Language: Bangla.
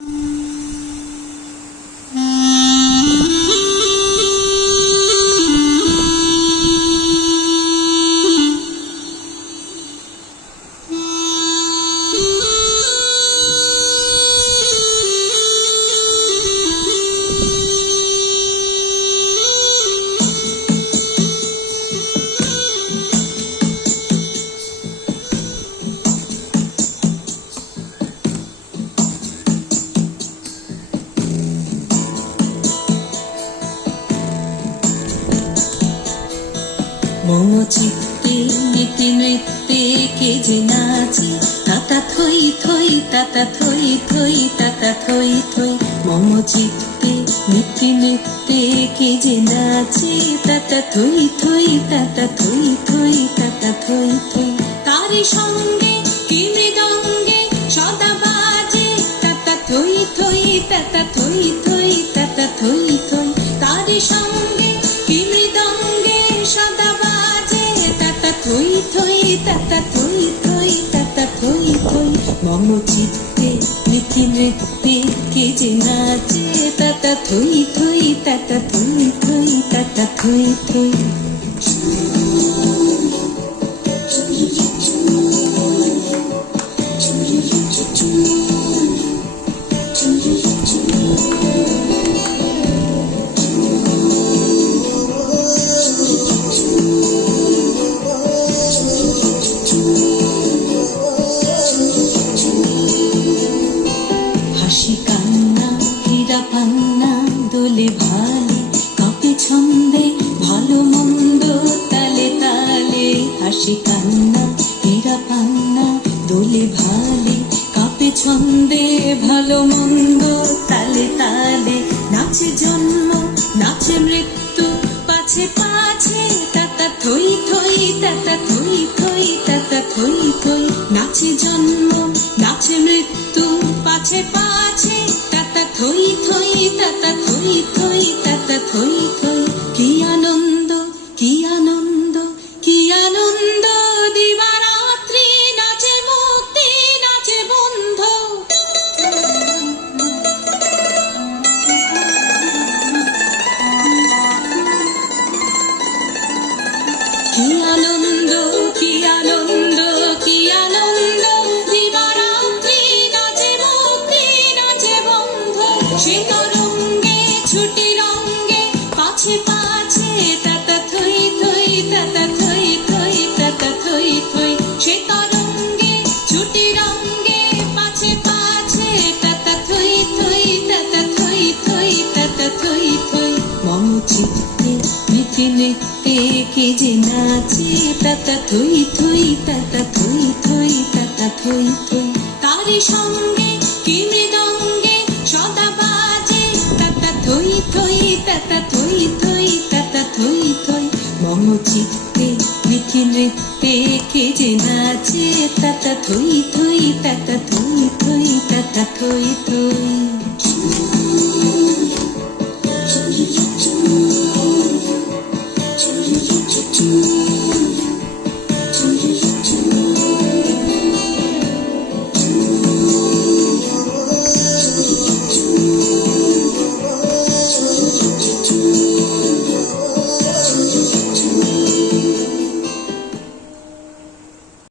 মম চিত্তে নীতি নৃত্যে কে যে নাচে, তাতা থই থই তাতা থই থই তাতা থই থই। মম চিত্তে নীতি নৃত্যে কে যে নাচে, তাতা থই থই তাতা থই থই তাতা থই থই। তারি সঙ্গে কি মৃদঙ্গে সদা বাজে, তাতা থই থই তাতা থই থই তাতা থই থই। তারি সঙ্গে কি মৃদঙ্গে সদা বাজে, তাতা থই থই তাতা থই থই তাতা থই থই। মম চিত্তে নীতি নৃত্যে কে যে নাচে, তাতা থই থই তাতা থই থই তাতা থই থই। হাসি কান্না হীরা পান্না দোলে ভালে, কাঁপে ছন্দে ভালো মন্দ তালে তালে। হাসি কান্না হীরা পান্না দোলে ভালে, কাঁপে ছন্দে ভালো মন্দ তালে তালে। নাচে জন্ম নাচে মৃত্যু পাছে পাছে, তাতা থই থই তাতা থই থই তাতা থই থই। নাচে জন্ম নাচে মৃত্যু পাছে পাছে, তাতা থই থই তাতা থই থই তাতা থই থই। কি আনন্দ কি আনন্দ কি আনন্দ, দিবারাত্রি নাচে মুক্তি নাচে বন্ধ। কি আনন্দ কি আনন্দ কি আনন্দ, দিবারাত্রি নাচে মুক্তি নাচে বন্ধ। সে তরঙ্গে ছুটি রঙ্গে পাছে পাছে, তাতা থই থই তাতা থই থই তাতা থই থই। সে তরঙ্গে ছুটি রঙ্গে পাছে পাছে, তাতা থই থই তাতা থই থই তাতা থই থই। মম চিত্তে নীতি নৃত্যে কে যে নাচে, তাতা থই থই তাতা থই থই তাতা থই থই। তারি সঙ্গে কি মৃদঙ্গে সদা বাজে, তাতা থই থই তাতা থই থই তাতা থই থই। মম চিত্তে নীতি নৃত্যে কে যে নাচে, তাতা থই থই তাতা থই থই তাতা থই থই।